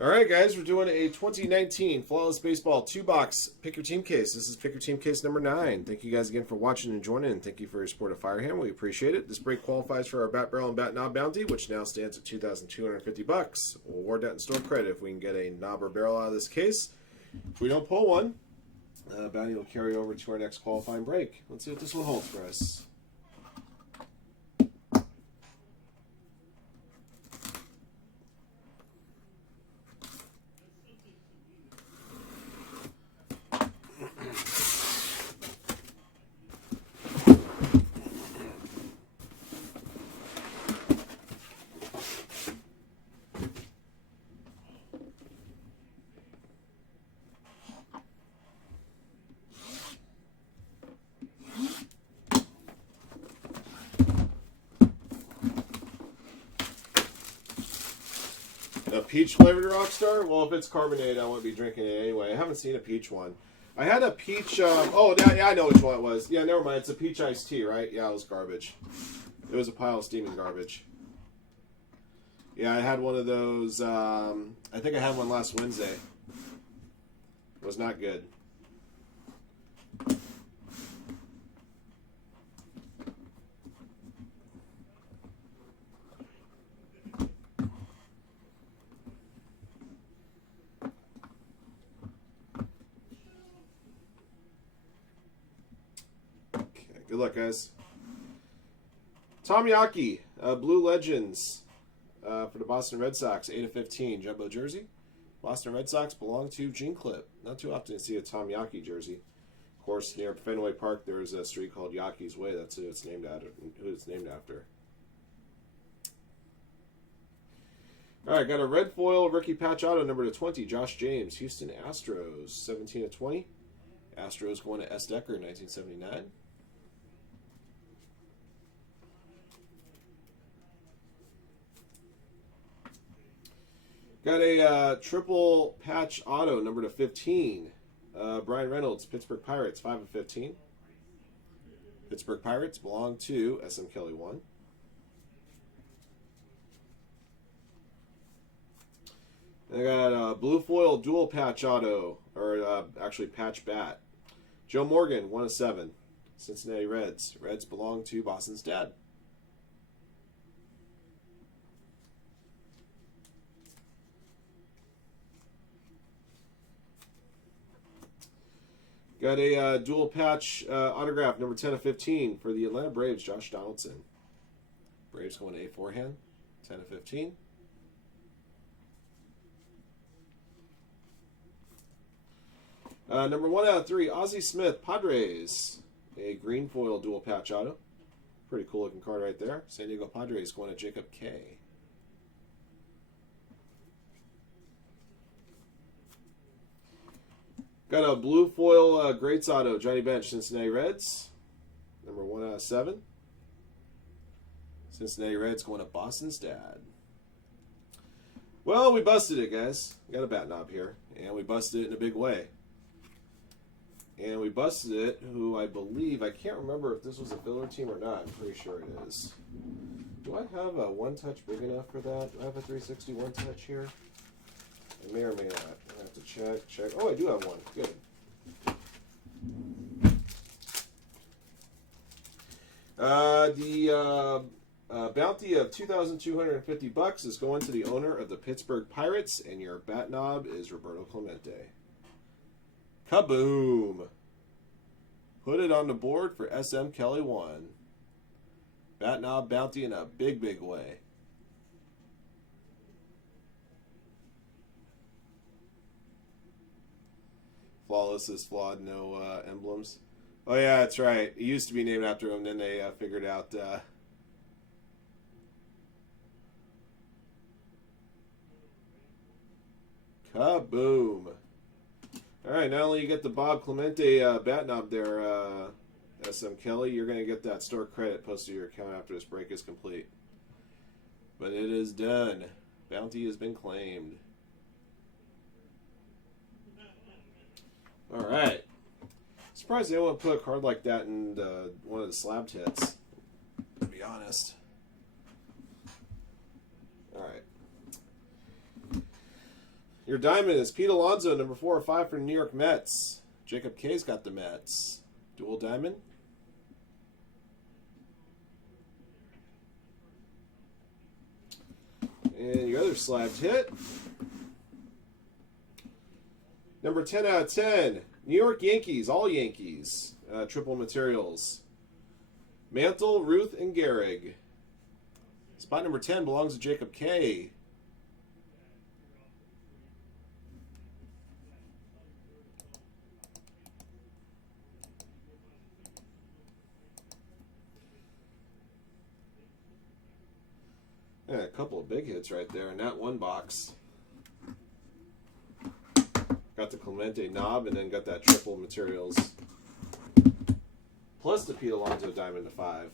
All right, guys, we're doing a 2019 Flawless Baseball 2-box Pick Your Team case. This is Pick Your Team case number 9. Thank you guys again for watching and joining, and thank you for your support of Firehand. We appreciate it. This break qualifies for our Bat Barrel and Bat Knob bounty, which now stands at $2,250. We'll award that in store credit if we can get a knob or barrel out of this case. If we don't pull one, bounty will carry over to our next qualifying break. Let's see what this one holds for us. A peach flavored Rockstar? Well, if it's carbonated, I won't be drinking it anyway. I haven't seen a peach one. I had a peach. Oh, yeah, I know which one it was. Yeah, never mind. It's a peach iced tea, right? Yeah, it was garbage. It was a pile of steaming garbage. Yeah, I had one of those. I think I had one last Wednesday. It was not good. Good luck, guys. Tomyaki, Blue Legends for the Boston Red Sox, 8/15, jumbo jersey. Boston Red Sox belong to Gene Clip. Not too often to see a Tomyaki jersey. Of course, near Fenway Park, there's a street called Yaki's Way. That's who it's named after. All right, got a red foil rookie patch auto number to 20, Josh James, Houston Astros, 17/20. Astros going to S. Decker, 1979. Got a triple patch auto, number to 15. Brian Reynolds, Pittsburgh Pirates, 5/15. Pittsburgh Pirates belong to SM Kelly 1. I got a blue foil dual patch auto, or actually patch bat. Joe Morgan, 1/7. Cincinnati Reds. Reds belong to Boston's dad. Got a dual patch autograph, number 10/15 for the Atlanta Braves, Josh Donaldson. Braves going to A4 hand, 10/15. Number 1/3, Ozzie Smith, Padres. A green foil dual patch auto. Pretty cool looking card right there. San Diego Padres going to Jacob K. Got a blue foil Greats auto, Johnny Bench, Cincinnati Reds. Number 1/7. Cincinnati Reds going to Boston's dad. Well, we busted it, guys. We got a bat knob here, and we busted it in a big way. And we busted it, who I believe, I can't remember if this was a filler team or not. I'm pretty sure it is. Do I have a one-touch big enough for that? Do I have a 360 one-touch here? I may or may not. I have to check. Oh, I do have one. Good. The bounty of $2,250 is going to the owner of the Pittsburgh Pirates, and your bat knob is Roberto Clemente. Kaboom! Put it on the board for SM Kelly 1. Bat knob bounty in a big, big way. Flawless is flawed, no emblems. Oh yeah, that's right. It used to be named after him, then they figured out... Kaboom! Alright, not only you get the Bob Clemente bat knob there, SM Kelly, you're going to get that store credit posted to your account after this break is complete. But it is done. Bounty has been claimed. Alright. Surprised they won't put a card like that in one of the slab hits, to be honest. Alright. Your diamond is Pete Alonso, number 405 for the New York Mets. Jacob K's got the Mets. Dual diamond. And your other slabbed hit. Number 10 out of 10. New York Yankees, all Yankees. Triple materials. Mantle, Ruth, and Gehrig. Spot number 10 belongs to Jacob K. Yeah, a couple of big hits right there in that one box. Got the Clemente knob and then got that triple materials. Plus the Pete Alonso diamond to 5.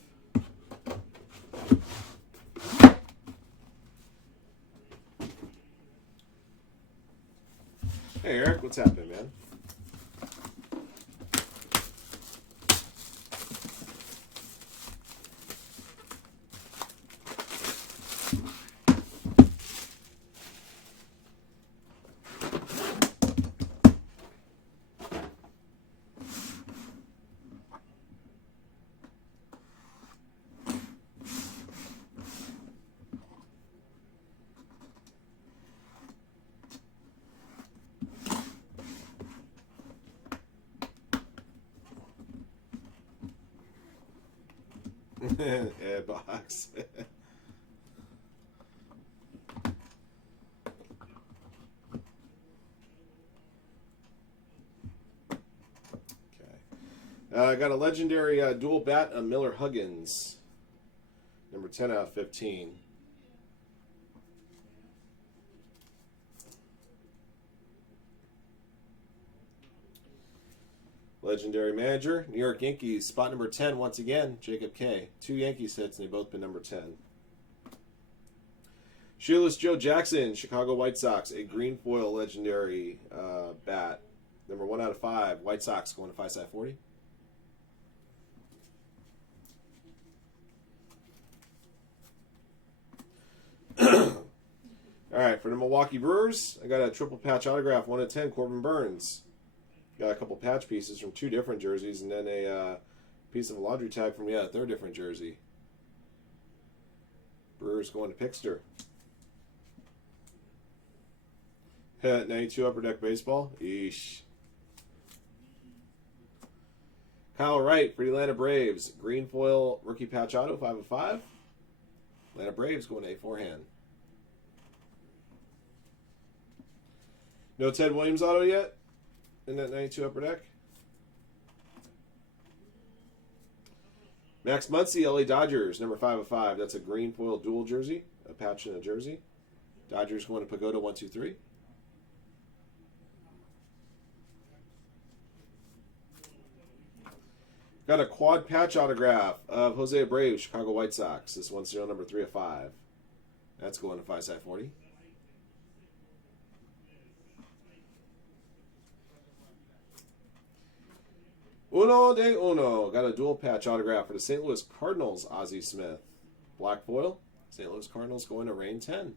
Hey Eric, what's happening, man? Airbox. I got a legendary dual bat of Miller Huggins. Number 10 out of 15. Legendary manager, New York Yankees, spot number 10 once again, Jacob K. 2 Yankees hits, and they've both been number 10. Shoeless Joe Jackson, Chicago White Sox, a green foil legendary bat. Number 1 out of 5, White Sox going to 5 side 40. All right, for the Milwaukee Brewers, I got a triple patch autograph, 1 of 10, Corbin Burns. Got a couple patch pieces from 2 different jerseys, and then a piece of a laundry tag from, a third different jersey. Brewers going to Pickster. 92 Upper Deck Baseball. Eesh. Kyle Wright for the Atlanta Braves. Green foil rookie patch auto, 5 of 5. Atlanta Braves going to A4 hand. No Ted Williams auto yet? In that 92 Upper Deck. Max Muncy, LA Dodgers, number 5 of 5. That's a green foil dual jersey, a patch and a jersey. Dodgers going to Pagoda 1, 2, 3. Got a quad patch autograph of Jose Abreu, Chicago White Sox. This one's serial number 3 of 5. That's going to 5 side 40. Uno de uno. Got a dual patch autograph for the St. Louis Cardinals, Ozzie Smith. Black foil. St. Louis Cardinals going to Rain 10.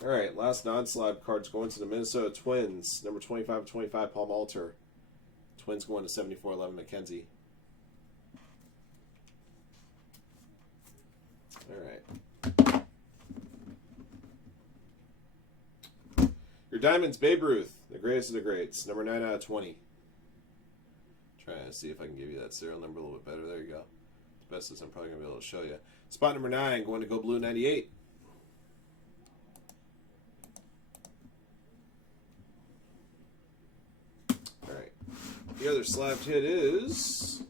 All right, last non-slab cards going to the Minnesota Twins. Number 25 of 25, Paul Malter. Twins going to 74-11, McKenzie. All right. Your Diamonds, Babe Ruth, the greatest of the greats, number 9 out of 20. Trying to see if I can give you that serial number a little bit better. There you go. As best as I'm probably going to be able to show you. Spot number 9, going to Go Blue 98. All right. The other slabbed hit is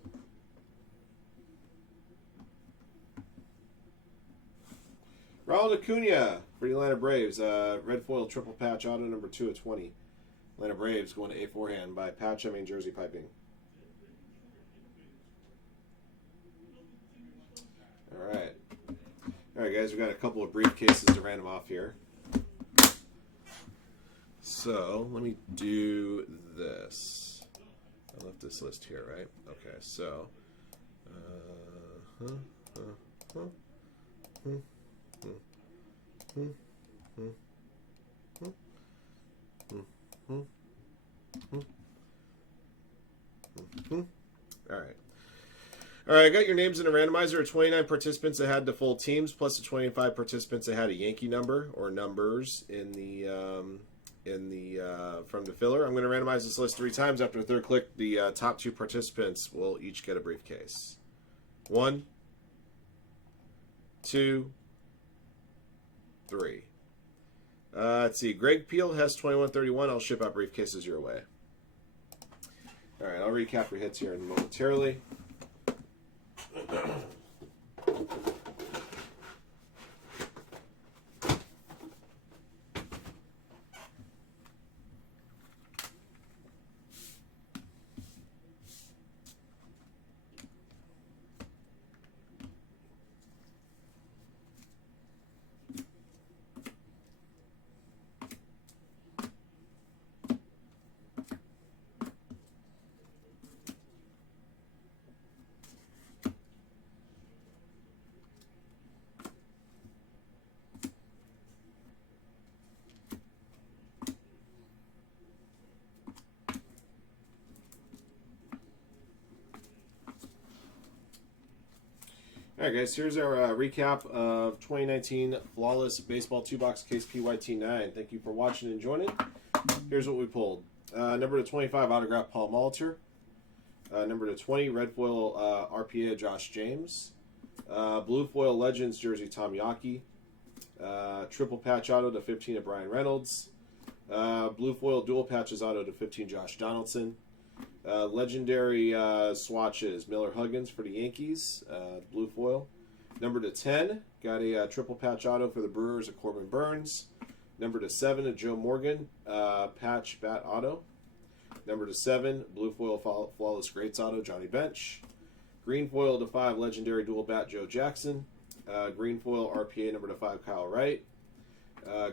Ronald Acuna for the Atlanta Braves. Red foil triple patch auto number 2 of 20. Atlanta Braves going to A4 hand by patch, I mean jersey piping. All right. All right, guys, we've got a couple of briefcases to random off here. So let me do this. I left this list here, right? Okay, so All right. All right, I got your names in a randomizer. 29 participants that had the full teams, plus the 25 participants that had a Yankee number or numbers in the from the filler. I'm going to randomize this list 3 times. After the third click, the top 2 participants will each get a briefcase. 1, 2, 3. Let's see. Greg Peel has 2131. I'll ship out briefcases your way. All right, I'll recap your hits here momentarily. All right, guys, here's our recap of 2019 Flawless Baseball 2-Box Case PYT 9. Thank you for watching and joining. Here's what we pulled. Number to 25, Autograph Paul Molitor. Number to 20, Red Foil RPA Josh James. Blue Foil Legends Jersey Tom Yaki. Triple Patch Auto to 15 of Brian Reynolds. Blue Foil Dual Patches Auto to 15 Josh Donaldson. Legendary swatches, Miller Huggins for the Yankees, blue foil. Number to 10, got a triple patch auto for the Brewers of Corbin Burns. Number to 7, a Joe Morgan patch bat auto. Number to 7, blue foil flawless greats auto, Johnny Bench. Green foil to 5, legendary dual bat, Joe Jackson. Green foil RPA number to 5, Kyle Wright.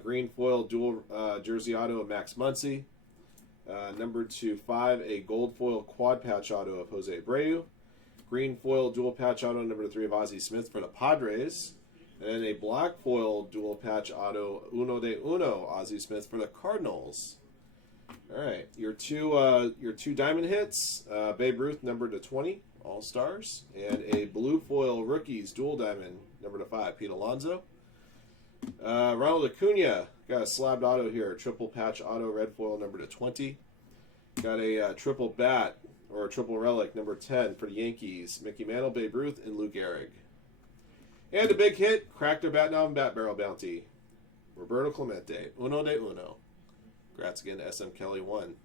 Green foil dual jersey auto of Max Muncy. Number to 5, a gold foil quad patch auto of Jose Abreu. Green foil dual patch auto number 3 of Ozzie Smith for the Padres. And then a black foil dual patch auto Uno de Uno Ozzie Smith for the Cardinals. All right, your two diamond hits, Babe Ruth number to 20, All Stars, and a blue foil rookies dual diamond number to 5, Pete Alonso. Ronald Acuna, got a slabbed auto here, triple patch auto, red foil number to 20. Got a triple bat, or a triple relic, number 10 for the Yankees, Mickey Mantle, Babe Ruth, and Lou Gehrig. And a big hit, cracked their bat knob and bat barrel bounty, Roberto Clemente, Uno de Uno. Congrats again to SM Kelly 1.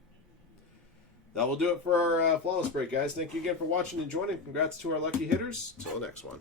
That will do it for our Flawless break, guys. Thank you again for watching and joining. Congrats to our lucky hitters. Till the next one.